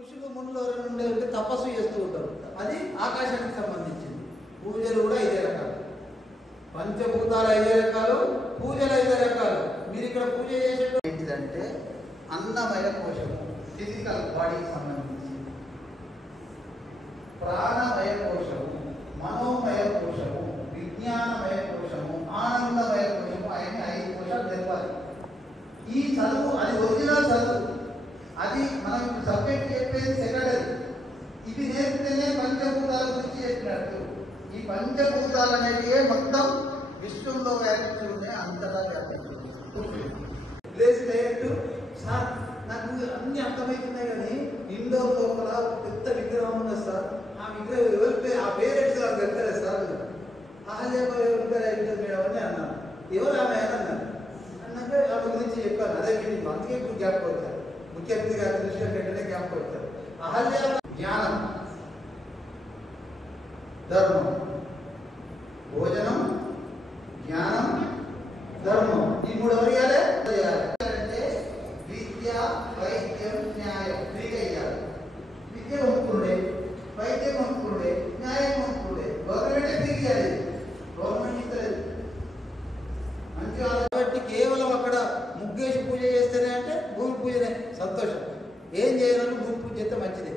ఋషులు మునులు నుండి తపస్సు చేస్తూ ఉంటారు. అది ఆకాశానికి సంబంధించింది. పూజలు కూడా 5 రకాలు. పంచభూతాలు 5 రకాలు, పూజలు 5 రకాలు. మీరు ఇక్కడ పూజ చేసేటప్పుడు ఏంటిదంటే అన్నమయ కోశము, ఫిజికల్ బాడీకి సంబంధించి, ప్రాణమయ కోశము, మనోమయ కోశము, విజ్ఞానమయ కోశము, ఆనందమయ కోశము. ఆయన 5 కోశాలు తెలవాలి. ఈ చదువు అది ఒరిజినల్ చదువు. అది మనం సబ్జెక్ట్ చెప్పేది సెకండరీ. ఇది నేర్పితేనే పంచభూతాల గురించి చెప్పినట్టు. ఈ పంచభూతాలు అనేవి మొత్తం విశ్వంలో వ్యాపించి ఉన్నాయి, అంతటా వ్యాపించి లేచి డైరెక్ట్ సార్ నాకు అన్ని అర్థమవుతున్నాయి, కానీ ఇండోర్ లోపల పెద్ద విగ్రహం ఉన్నది సార్. ఆ విగ్రహం ఎవరి పేరు, ఆ పేరెంట్స్ నాకు తెలుస్తలేదు సార్. ఎవరి పేరు అవుతుంది మేడం అని అన్నాను. ఎవరు ఆమె అని అన్నాను. అన్నాక ఆమె గురించి చెప్పాను. అదే మీరు అందుకే ఇప్పుడు గ్యాప్ అవుతారు. ముఖ్యమంత్రి గారి దృష్టిలో వెంటనే గ్యాప్ అవుతారు. అహల్య జ్ఞానం, ధర్మం, భోజనం, జ్ఞానం, ధర్మం. ఈ 3 ఎవరు అంటే విద్య, వైద్యం, న్యాయం. 3 చేయాలి. విద్య పంపుకుండే, వైద్యం పంపుకుండే, న్యాయం పంపుకుండే. గవర్నమెంటే తిరిగాలి, గవర్నమెంట్ ఇస్తలేదు. మంచిగా కాబట్టి కేవలం అక్కడ ముగ్గేసి పూజ చేస్తేనే అంటే భూమి పూజనే సంతోషం. ఏం చేయాలని భూమి పూజ చేస్తే మంచిదే.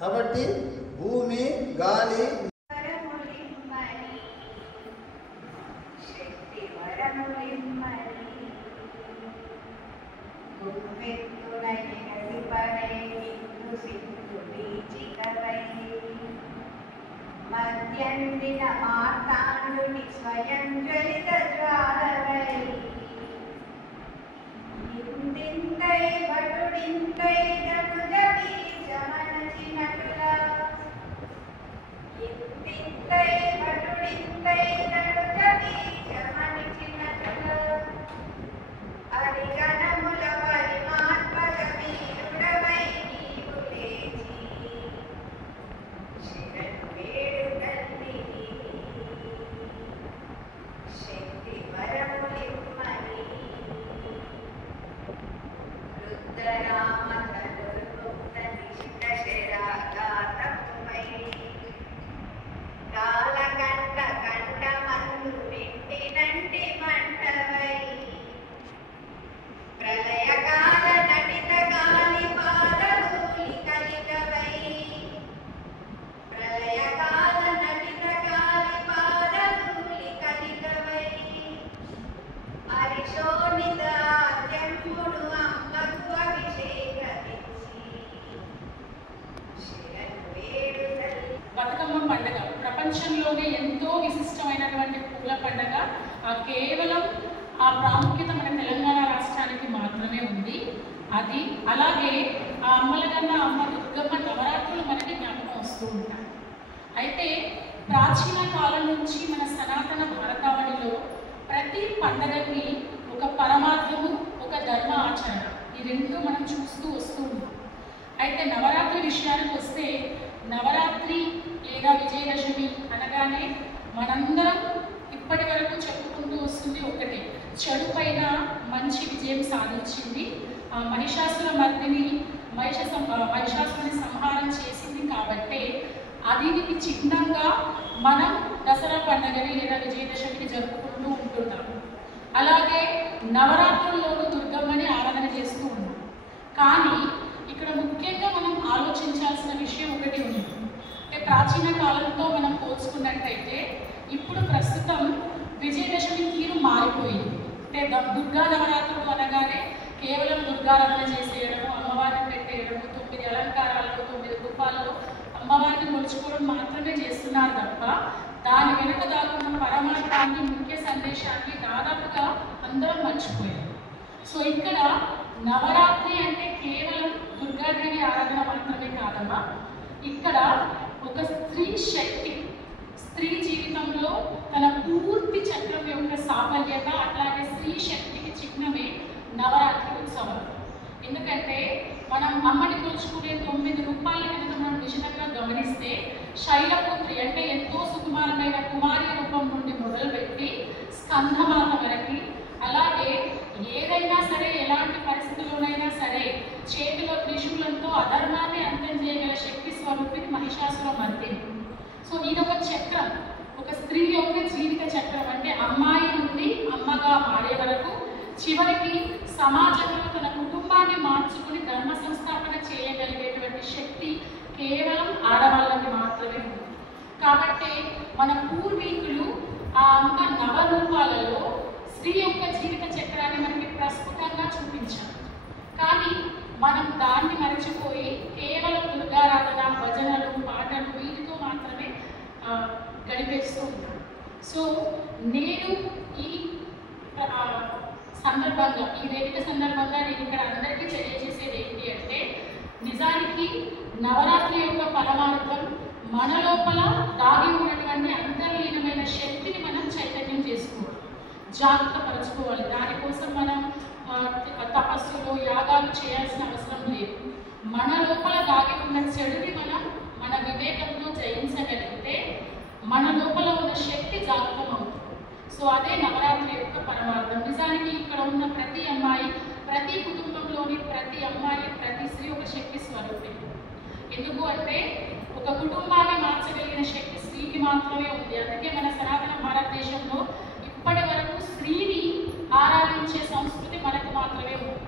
కాబట్టి భూమి, గాలి, మధ్యందిన మార్తాండుని స్వయం జ్వలిత జ్వాలవై ఇందింతై భటుడింతై ధనుజ బీజమనచినటుల ఇందింతై భటుడింతై ధనుజ బీజమనచినటుల హరిగణముల పరిమాత్మల వీరుడవై నీవు లేచి శిరవేడు తల్లి శక్తి వరములిమ్మని రుద్రరామ ధనుర్ముక్త నిష్ట శరాఘాతముమై కాలకంఠ కంఠమందు నిండినంటి మంటవై ప్రళయకాల నటిత కాలి పాదూలి కలిగవై ప్రళయకాల నటిత కాలి పాదూలి కలిగవై హరిశోణిత జన్ముడు అమ్మకు అభిషేకమిచ్చి శిరవేడు తల్లి. బతుకమ్మ పండుగ ప్రపంచంలోనే ఎంతో విశిష్టమైనటువంటి పూల పండుగ. కేవలం ఆ ప్రాముఖ్యత మన తెలంగాణ రాష్ట్రానికి మాత్రమే ఉంది. అది అలాగే ఆ అమ్మలగన్న అమ్మ దుర్గమ్మ నవరాత్రులు మనకి జ్ఞాపకం వస్తూ ఉంటాయి. అయితే ప్రాచీన కాలం నుంచి మన సనాతన భారతావనిలో ప్రతి పండగకి ఒక పరమార్థము, ఒక ధర్మ ఆచరణ, ఈ 2 మనం చూస్తూ వస్తూ ఉన్నాం. అయితే నవరాత్రి విషయానికి వస్తే నవరాత్రి లేదా విజయదశమి అనగానే మనందరం ఇప్పటి వరకు చెప్పుకుంటూ వస్తుంది ఒకటే, చెడు పైన మంచి విజయం సాధించింది, ఆ మహిషాసుర మర్దిని మహిషాసురుని సంహారం చేసింది. కాబట్టి దీనికి చిహ్నంగా మనం దసరా పండుగని లేదా విజయదశమిని జరుపుకుంటూ ఉంటున్నాము. అలాగే నవరాత్రుల్లోనూ దుర్గమ్మని ఆరాధన చేస్తూ ఉన్నాం. కానీ ఇక్కడ ముఖ్యంగా మనం ఆలోచించాల్సిన విషయం ఒకటి ఉంది. అంటే ప్రాచీన కాలంతో మనం పోల్చుకున్నట్టయితే ఇప్పుడు ప్రస్తుతం విజయదశమి తీరు మారిపోయింది. అంటే దుర్గా నవరాత్రులు అనగానే కేవలం దుర్గారాధన చేసేయడము, అమ్మవారిని పెట్టేయడము, 9 అలంకారాల్లో 9 రూపాల్లో అమ్మవారిని కొలుచుకోవడం మాత్రమే చేస్తున్నారు తప్ప దాని వెనుక దాకున్న పరమార్థాన్ని, ముఖ్య సందేశాన్ని దాదాపుగా అందరం మర్చిపోయారు. సో ఇక్కడ నవరాత్రి అంటే కేవలం దుర్గాదేవి ఆరాధన మాత్రమే కాదమ్మా. ఇక్కడ ఒక స్త్రీ శక్తి, స్త్రీ జీవితంలో తన పూర్తి చక్రం యొక్క సాఫల్యత, అట్లాగే స్త్రీ శక్తికి చిహ్నమే నవరాత్రి ఉత్సవాలు. ఎందుకంటే మనం అమ్మని కొలుచుకునే 9 రూపాయల కనుక మనం నిశితంగా గమనిస్తే శైలపుత్రి అంటే ఎంతో సుకుమారమైన కుమారి రూపం నుండి మొదలుపెట్టి స్కంధమాత వరకు, అలాగే ఏదైనా సరే ఎలాంటి పరిస్థితుల్లోనైనా సరే చేతిలో త్రిశూలంతో స్వరూపిణి మహిషాసుర మర్దిని. సో ఇది ఒక చక్రం, ఒక స్త్రీ యొక్క జీవిత చక్రం. అంటే అమ్మాయి నుండి అమ్మగా మారే వరకు చివరికి సమాజంలో తన కుటుంబాన్ని మార్చుకుని ధర్మ సంస్థాపన చేయగలిగేటువంటి శక్తి కేవలం ఆడవాళ్ళకి మాత్రమే ఉంది. కాబట్టి మన పూర్వీకులు ఆ అమ్మ నవరూపాలలో స్త్రీ యొక్క జీవిత చక్రాన్ని మనకి ప్రస్ఫుటంగా చూపించారు. కానీ మనం దాన్ని మరచిపోయి కేవలం దుర్గారాధన, భజనలు, పాటలు వీటితో మాత్రమే గడిపేస్తూ ఉంటాం. సో నేను ఈ సందర్భంగా, ఈ వేదిక సందర్భంగా నేను ఇక్కడ అందరికీ తెలియజేసేది ఏంటి అంటే, నిజానికి నవరాత్రి యొక్క పరమార్థం మన లోపల దాగి ఉన్నటువంటి అంతర్లీనమైన శక్తిని మనం చైతన్యం చేసుకోవాలి, జాగ్రత్తపరచుకోవాలి. దానికోసం మనం తపస్సులు, యాగాలు చేయాల్సిన అవసరం లేదు. మన లోపల దాగి ఉన్న చెడుని మనం మన వివేకంతో జయించగలిగితే మన లోపల ఉన్న శక్తి జాగృతం అవుతుంది. సో అదే నవరాత్రి యొక్క పరమార్థం. నిజానికి ఇక్కడ ఉన్న ప్రతి అమ్మాయి, ప్రతి కుటుంబంలోని ప్రతి అమ్మాయి, ప్రతి స్త్రీ ఒక శక్తి స్వరూపిణి. ఎందుకు అంటే ఒక కుటుంబాన్ని మార్చగలిగిన శక్తి స్త్రీకి మాత్రమే ఉంది. అందుకే మన సనాతన భారతదేశంలో ఇప్పటి వరకు స్త్రీని ఆరాధించే సంస్కృతి మనకు మాత్రమే ఉంది.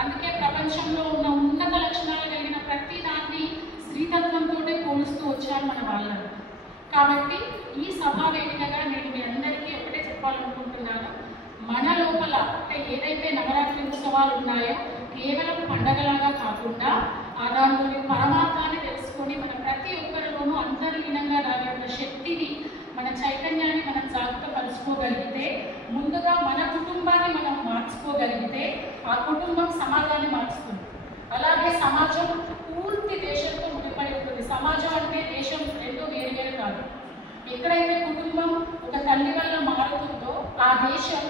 అందుకే ప్రపంచంలో ఉన్న ఉన్నత లక్షణాలు కలిగిన ప్రతి దాన్ని స్త్రీతత్వంతో పోలుస్తూ వచ్చారు మన వాళ్ళని. కాబట్టి ఈ సభా వేదికగా నేను మీ అందరికీ ఒకటే చెప్పాలనుకుంటున్నాను, మన లోపల అంటే ఏదైతే నవరాత్రి ఉత్సవాలు ఉన్నాయో కేవలం పండగలాగా కాకుండా దానిలోని పరమాత్మాన్ని తెలుసుకొని మన ప్రతి ఒక్కరిలోనూ అంతర్లీనంగా దాని యొక్క శక్తిని, మన చైతన్యాన్ని మనం జాగ్రత్తపరుచుకోగలిగితే, ముందుగా మన కుటుంబాన్ని మనం మార్చుకోగలిగితే ఆ కుటుంబం సమాజాన్ని మార్చుతుంది. అలాగే సమాజం పూర్తి దేశంతో ముడిపడి ఉంటుంది. సమాజం అంటే దేశం రెండూ వేరువేరు కాదు. ఎక్కడైతే కుటుంబం ఒక తల్లి వల్ల మారుతుందో ఆ దేశం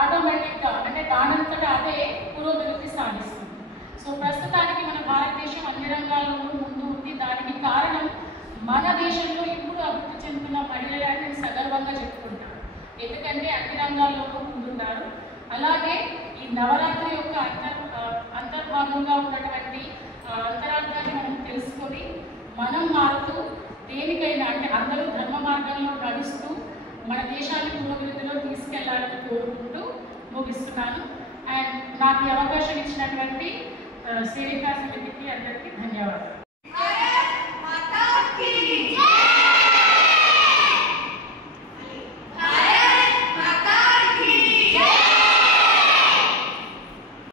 ఆటోమేటిక్గా అంటే దానంతటా అదే పురోగతి సాధిస్తుంది. సో ప్రస్తుతానికి మన భారతదేశం అన్ని రంగాల్లోనూ ముందు ఉంది. దానికి కారణం మన దేశంలో ఇప్పుడు అభివృద్ధి చెందుతున్న మహిళలని నేను సగర్వంగా చెప్పుకుంటాను. ఎందుకంటే అన్ని రంగాల్లోనూ ముందున్నారు. అలాగే ఈ నవరాత్రి యొక్క అంతర్భాగంగా ఉన్నటువంటి అంతరార్థాన్ని మనం తెలుసుకొని మనం మారుతూ దేనికైనా అంటే అందరూ ధర్మ మార్గంలో నడుస్తూ మన దేశాన్ని పురోగతిలో తీసుకెళ్లాలని కోరుకుంటూ ముగిస్తున్నాను. అండ్ నాకు ఈ అవకాశం ఇచ్చినటువంటి సేవికా సమితికి అందరికీ ధన్యవాదాలు.